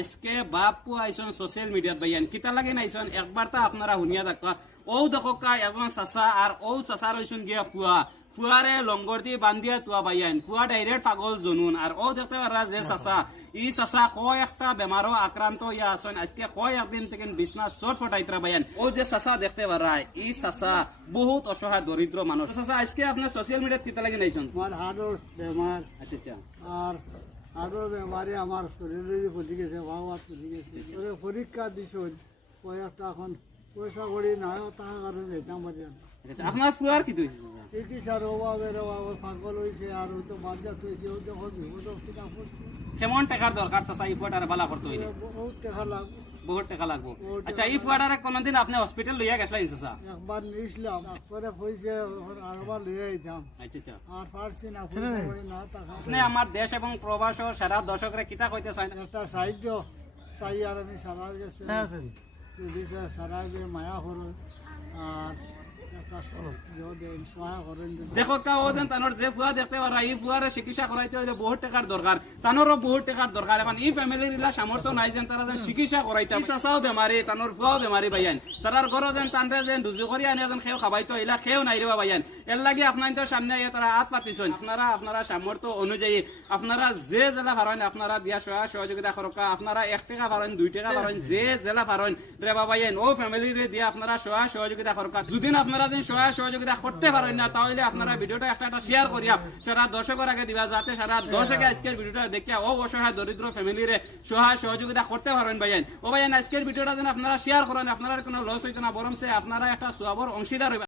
আজকে বাপু আইসন সোশ্যাল মিডিয়াত ভাইয়ান কিতা লাগে নাইছন একবার তা আপনারা শুনিয়া থাকা ও দেখো এজন চাচা আর ও চাচার হইছন গিয়া ফুয়া ফুয়ারে লঙ্গর দিয়ে বান্ধিয়া তুয়া ভাইয়ান ফুয়া ডাইরেক্ট পাগল জনুন আর ও দেখতে পারা যে চাচা ই চাচা কয় একটা বেমারও আক্রান্ত ইয়া আছেন আজকে কয় একদিন থেকে বিছনা চট ফটাইতরা ভাইয়ান ও যে চাচা দেখতে পারা ই চাচা বহুত অসহায় দরিদ্র মানুষ চাচা আজকে আপনার সোশ্যাল মিডিয়াত কিতা লাগে নাইছন আমার হাড়ের বেমার আচ্ছা আচ্ছা আর হাড়ের বেমারে আমার শরীরে ফুলি গেছে বাবা ফুলি গেছে ওরে পরীক্ষা দিছ কয়েকটা এখন পয়সা করি না তাহা কারণে যেতাম পারি না আচ্ছা, আপনার ফুয়ার কি হইছে চাচা চিকিৎসার অভাবের অভাব পাগল হয়েছে আর ওই তো বাচ্চা হয়েছে ওই যখন বিপদ টিকা পড়ছে কেমন টাকার দরকার চাচা এই ফুয়াটারে বালা করতে হইলে বহুত টাকা লাগবে বহুত টাকা লাগবো আচ্ছা এই ফুয়াটারে কোনদিন আপনি হসপিটাল লইয়া গেছিলেন চাচা একবার নিয়েছিলাম পরে পয়সা আরবার লিয়ে যেতাম আচ্ছা আচ্ছা আর পারছি না পয়সা করি না টাকা আপনি আমার দেশ এবং প্রবাস সারা দর্শকরা কিতা কইতে চান একটা সাহায্য চাই আর আমি সারার গেছে যদি সারার যে মায়া করুন আর একটা সহায় করেন দেখো ও যেন তানোর যে ফুয়া দেখতে পারা এই ফুয়ারে চিকিৎসা করাইতে হইলে বহুত টাকার দরকার তানোরও বহুত টাকার দরকার এখন এই ফ্যামিলির ইলা সামর্থ্য নাই যেন তারা যেন চিকিৎসা করাইতে চাচাও বেমারি তানোর ফুয়াও বেমারি ভাইয়ান তারার ঘর যেন তানরে যেন দুজু করি আনি যেন খেয়েও খাবাইতো ইলা খেয়েও নাই রেবা ভাইয়ান এর লাগে আপনার তো সামনে তারা হাত পাতিছেন আপনারা সামর্থ্য অনুযায়ী আপনারা যে জেলা পারেন আপনারা দিয়া সহযোগিতা করকা আপনারা 1 টাকা পারেন 2 টাকা পারেন যে জেলা পারেন রেবা ভাইয়ান ও ফ্যামিলিরে দিয়া আপনারা সহযোগিতা করকা যদি আপনারা যেন সহযোগিতা করতে পারেন না তাহলে আপনারা ভিডিওটা একটা শেয়ার করিয়া সারা দর্শকের আগে দিবা যাতে সারা দর্শকে আজকের ভিডিওটা দেখিয়া ও অসহায় দরিদ্র ফ্যামিলিরে সহযোগিতা করতে পারেন ভাইয়ান ও ভাইয়ান আজকের ভিডিওটা যেন আপনারা শেয়ার করেন আপনারা কোনো লস হইতো না বরং আপনারা একটা সওয়াবের অংশীদার হইবেন।